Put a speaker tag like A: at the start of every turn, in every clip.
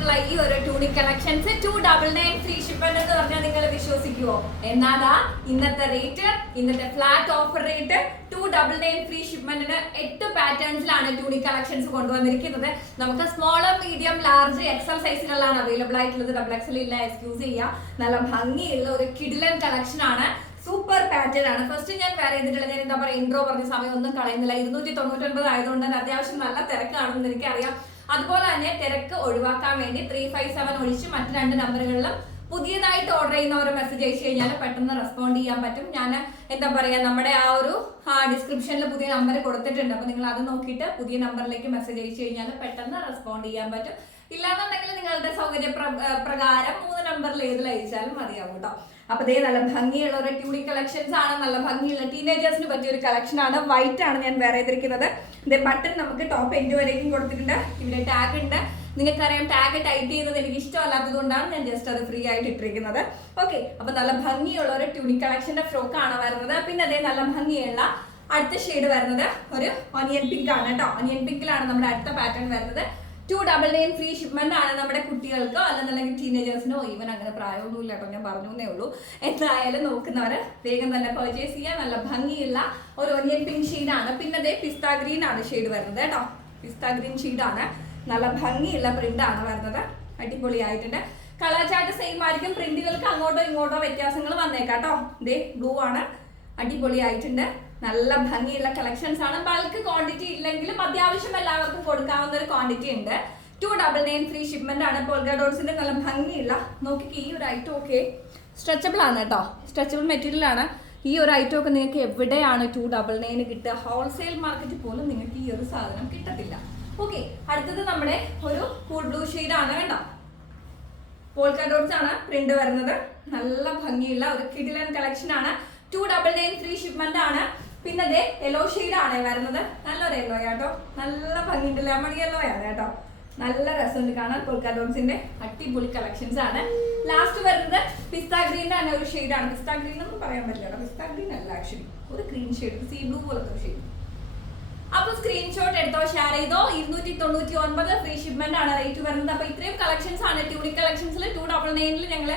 A: വന്നിട്ടുള്ള ഈ ഒരു tunic collections two double nine free shipment എന്ന് പറഞ്ഞാൽ നിങ്ങൾ വിശ്വസിക്കുവോ? എന്നാലാ ഇന്നത്തെ റേറ്റ് ഇന്നത്തെ flat offer rate two double nine free ഷിപ്മെന്റിന് എട്ട് പാറ്റേൺസിലാണ് ടൂണിക് കളക്ഷൻസ് കൊണ്ടുവന്നിരിക്കുന്നത്. നമുക്ക് സ്മോളർ മീഡിയം ലാർജ് എക്സൽ സൈസുകളിലാണ് അവൈലബിൾ ആയിട്ടുള്ളത്. ഡബിൾ എക്സൽ ഇല്ല എക്സ്ക്യൂസ് ചെയ്യാം. നല്ല ഭംഗിയുള്ള ഒരു കിഡിലൻ കളക്ഷൻ ആണ്. സൂപ്പർ പാറ്റേൺ ആണ്. ഫസ്റ്റ് ഞാൻ വേറെ ചെയ്തിട്ടുള്ള ഞാൻ എന്താ പറയുക ഇൻട്രോ പറഞ്ഞ സമയം ഒന്നും കളയുന്നില്ല. ഇരുന്നൂറ്റി തൊണ്ണൂറ്റൊൻപത് ആയതുകൊണ്ട് തന്നെ അത്യാവശ്യം നല്ല തിരക്കാണെന്ന് എനിക്കറിയാം. അതുപോലെ തന്നെ തിരക്ക് ഒഴിവാക്കാൻ വേണ്ടി ത്രീ ഫൈവ് സെവൻ ഒഴിച്ച് മറ്റു രണ്ട് നമ്പറുകളിലും പുതിയതായിട്ട് ഓർഡർ ചെയ്യുന്നവർ മെസ്സേജ് അയച്ചു കഴിഞ്ഞാൽ പെട്ടെന്ന് റെസ്പോണ്ട് ചെയ്യാൻ പറ്റും. ഞാൻ എന്താ പറയുക നമ്മുടെ ആ ഒരു ഡിസ്ക്രിപ്ഷനിൽ പുതിയ നമ്പർ കൊടുത്തിട്ടുണ്ട്. അപ്പോൾ നിങ്ങൾ അത് നോക്കിയിട്ട് പുതിയ നമ്പറിലേക്ക് മെസ്സേജ് അയച്ചു കഴിഞ്ഞാൽ പെട്ടെന്ന് റെസ്പോണ്ട് ചെയ്യാൻ പറ്റും. ഇല്ലാന്നുണ്ടെങ്കിൽ നിങ്ങളുടെ സൗകര്യ പ്രകാരം മൂന്ന് നമ്പറിൽ ഏതിൽ അയച്ചാലും മതിയാവും കേട്ടോ അപ്പൊ ദേ നല്ല ഭംഗിയുള്ള ഒരു ട്യൂണി കളക്ഷൻസ് ആണ്. നല്ല ഭംഗിയുള്ള ടീനേജേഴ്സിന് പറ്റിയ ഒരു കളക്ഷൻ ആണ്. വൈറ്റ് ആണ് ഞാൻ വേറെ ചെയ്തിരിക്കുന്നത് ഇതേ ബട്ടൺ നമുക്ക് ടോപ്പ് എൻഡ് വരേക്കും കൊടുത്തിട്ടുണ്ട്. ഇവിടെ ടാഗ് ഉണ്ട്. നിങ്ങൾക്കറിയാം ടാഗ് ടൈറ്റ് ചെയ്യുന്നത് എനിക്ക് ഇഷ്ടമല്ലാത്തത് കൊണ്ടാണ് ഞാൻ ജസ്റ്റ് അത് ഫ്രീ ആയിട്ട് ഇട്ടിരിക്കുന്നത്. ഓക്കെ അപ്പൊ നല്ല ഭംഗിയുള്ള ഒരു ട്യൂണി കളക്ഷന്റെ ഫ്രോക്ക് ആണ് വരുന്നത്. പിന്നെ അതേ നല്ല ഭംഗിയുള്ള അടുത്ത ഷെയ്ഡ് വരുന്നത് ഒരു ഒനിയൻ പിങ്ക് ആണ് കേട്ടോ ഒനിയൻ പിങ്കിലാണ് നമ്മുടെ അടുത്ത പാറ്റേൺ വരുന്നത്. Two double nine free shipment ആണ് നമ്മുടെ കുട്ടികൾക്കോ. അല്ലെന്നുണ്ടെങ്കിൽ ടീനേജേഴ്സിനോ ഈവൻ അങ്ങനെ പ്രായമൊന്നുമില്ല കേട്ടോ. ഞാൻ പറഞ്ഞേ ഉള്ളൂ. എന്തായാലും നോക്കുന്നവർ വേഗം തന്നെ പർച്ചേസ് ചെയ്യാൻ നല്ല ഭംഗിയുള്ള ഒരു ഒനിയൻ പിങ്ക് ഷെയ്ഡാണ് പിന്നെ അതേ പിസ്ത ഗ്രീൻ ആണ് ഷെയ്ഡ് വരുന്നത് കേട്ടോ. പിസ്ത ഗ്രീൻ ഷെയ്ഡാണ് നല്ല ഭംഗിയുള്ള പ്രിന്റ് ആണ് വരുന്നത്. അടിപൊളിയായിട്ടുണ്ട്. കളർ ചാർട്ട് സെയിം ആയിരിക്കും. പ്രിന്റുകൾക്ക് അങ്ങോട്ടോ ഇങ്ങോട്ടോ വ്യത്യാസങ്ങൾ വന്നേക്കാം കേട്ടോ. ദേ ബ്ലൂ ആണ്. അടിപൊളിയായിട്ടുണ്ട്. നല്ല ഭംഗിയുള്ള കളക്ഷൻസ് ആണ്. ബൾക്ക് ക്വാണ്ടിറ്റി ഇല്ലെങ്കിലും അത്യാവശ്യം എല്ലാവർക്കും കൊടുക്കാവുന്ന ഒരു ക്വാണ്ടിറ്റി ഉണ്ട്. Two double nine free shipment ആണ്. പോൾഗ ഡോട്ട്സിന്റെ നല്ല ഭംഗിയുള്ള നോക്കിക്ക് ഈ ഒരു ഐറ്റം ഒക്കെ സ്ട്രെച്ചബിൾ ആണ് കേട്ടോ. സ്ട്രെച്ചബിൾ മെറ്റീരിയൽ ആണ്. ഈ ഒരു ഐറ്റം ഒക്കെ നിങ്ങൾക്ക് എവിടെയാണ് ടു ഡബിൾ നയൻ കിട്ടുക? ഹോൾസെയിൽ മാർക്കറ്റിൽ പോലും നിങ്ങൾക്ക് ഈ ഒരു സാധനം കിട്ടത്തില്ല. ഓക്കെ അടുത്തത് നമ്മുടെ ഒരു കൂൾ ബ്ലൂ ആണ് കണ്ടോ? പോൾക്ക ഡോട്ട്സ് ആണ് പ്രിന്റ് വരുന്നത്. നല്ല ഭംഗിയുള്ള ഒരു കിഡിലൻ കളക്ഷൻ ആണ്. Two double nine three shipment ആണ്. പിന്നെ അതെ യെല്ലോ ഷെയ്ഡ് ആണ് വരുന്നത്. നല്ലൊരു യെല്ലോ കേട്ടോ. നല്ല ഭംഗിയുണ്ട്. ലെമൺ യെല്ലോ ആണ് കേട്ടോ. നല്ല രസമുണ്ട്. കാണാൻ പോൾക്ക ഡോട്ട്സിന്റെ അടിപൊളി കളക്ഷൻസ് ആണ്. ലാസ്റ്റ് വരുന്നത് പിസ്ത ഗ്രീൻ ആണ് ഒരു ഷെയ്ഡ് ആണ്. പിസ്ത ഗ്രീൻ ഒന്നും പറയാൻ പറ്റില്ല പിസ്ത ഗ്രീൻ അല്ല ആക്ച്വലി ഒരു ഗ്രീൻ ഷെയ്ഡ് സീ ബ്ലൂ പോലത്തെ ഒരു ഷെയ്ഡ് അപ്പൊ സ്ക്രീൻഷോട്ട് എടുത്തോ ഷെയർ ചെയ്തോ? ഇരുന്നൂറ്റി തൊണ്ണൂറ്റി ഒൻപത് ഫ്രീ ഷിപ്മെന്റ് ആണ് റേറ്റ് വരുന്നത്. അപ്പൊ ഇത്രയും കളക്ഷൻസ് ആണ് ട്യൂണിക് കളക്ഷൻസിൽ ടു ഡബിൾ നയനിൽ ഞങ്ങൾ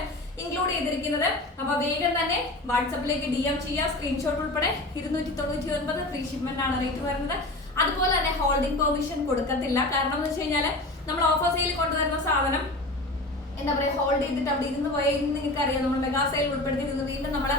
A: ഇൻക്ലൂഡ് ചെയ്തിരിക്കുന്നത്. അപ്പൊ വേഗം തന്നെ വാട്സപ്പിലേക്ക് ഡി എം ചെയ്യുക സ്ക്രീൻഷോട്ട് ഉൾപ്പെടെ ഇരുന്നൂറ്റി തൊണ്ണൂറ്റി ഒൻപത് ഫ്രീ ഷിപ്മെന്റ് ആണ് റേറ്റ് വരുന്നത്. അതുപോലെ തന്നെ ഹോൾഡിംഗ് പെർമിഷൻ കൊടുക്കത്തില്ല. കാരണം എന്ന് വെച്ച് കഴിഞ്ഞാൽ നമ്മൾ ഓഫർ സെയിൽ കൊണ്ടുവരുന്ന സാധനം എന്താ പറയുക ഹോൾഡ് ചെയ്തിട്ട് അവിടെ ഇരുന്ന് പോയി നിങ്ങൾക്ക് അറിയാം നമ്മൾ മെഗാ സെയിൽ ഉൾപ്പെടുത്തിയിരുന്നത് വീണ്ടും നമ്മൾ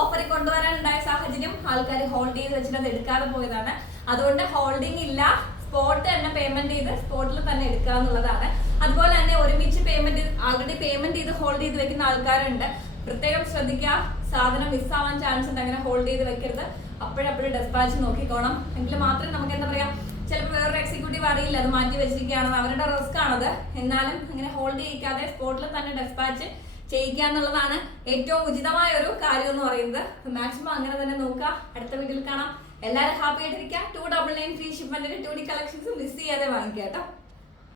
A: ഓഫറിൽ കൊണ്ടുവരാനുണ്ടായ സാഹചര്യം ആൾക്കാർ ഹോൾഡ് ചെയ്ത് വെച്ചിട്ട് അത് എടുക്കാതെ പോയതാണ്. അതുകൊണ്ട് ഹോൾഡിംഗ് ഇല്ല സ്പോട്ട് തന്നെ പേയ്മെന്റ് ചെയ്ത് സ്പോട്ടിൽ തന്നെ എടുക്കുക എന്നുള്ളതാണ്. അതുപോലെ തന്നെ ഒരുമിച്ച് പേയ്മെന്റ് ആൾറെഡി പേയ്മെന്റ് ചെയ്ത് ഹോൾഡ് ചെയ്ത് വെക്കുന്ന ആൾക്കാരുണ്ട്. പ്രത്യേകം ശ്രദ്ധിക്കുക സാധനം മിസ്സാവാൻ ചാൻസ് ഉണ്ട് അങ്ങനെ ഹോൾഡ് ചെയ്ത് വെക്കരുത്. അപ്പോഴപ്പോഴും ഡെസ്പാച്ച് നോക്കിക്കോണം. എങ്കിൽ മാത്രമേ നമുക്ക് എന്താ പറയാ ചിലപ്പോൾ വേറൊരു എക്സിക്യൂട്ടീവ് അറിയില്ല അത് മാറ്റി വെച്ചിരിക്കുകയാണെന്ന് അവരുടെ റിസ്ക് ആണത്. എന്നാലും അങ്ങനെ ഹോൾഡ് ചെയ്യിക്കാതെ സ്പോട്ടിൽ തന്നെ ഡെസ്പാച്ച് ചെയ്യിക്കുക എന്നുള്ളതാണ് ഏറ്റവും ഉചിതമായ ഒരു കാര്യം എന്ന് പറയുന്നത് മാക്സിമം അങ്ങനെ തന്നെ നോക്കുക. അടുത്ത വീട്ടിൽ കാണാം. എല്ലാവരും ഹാപ്പി ആയിട്ടിരിക്കുക. ടു ഡബിൾ നയൻ ഫ്രീ ഷിപ്മെന്റിന് ടു ഡി കളക്ഷൻസ് മിസ് ചെയ്യാതെ വാങ്ങിക്കുക കേട്ടോ.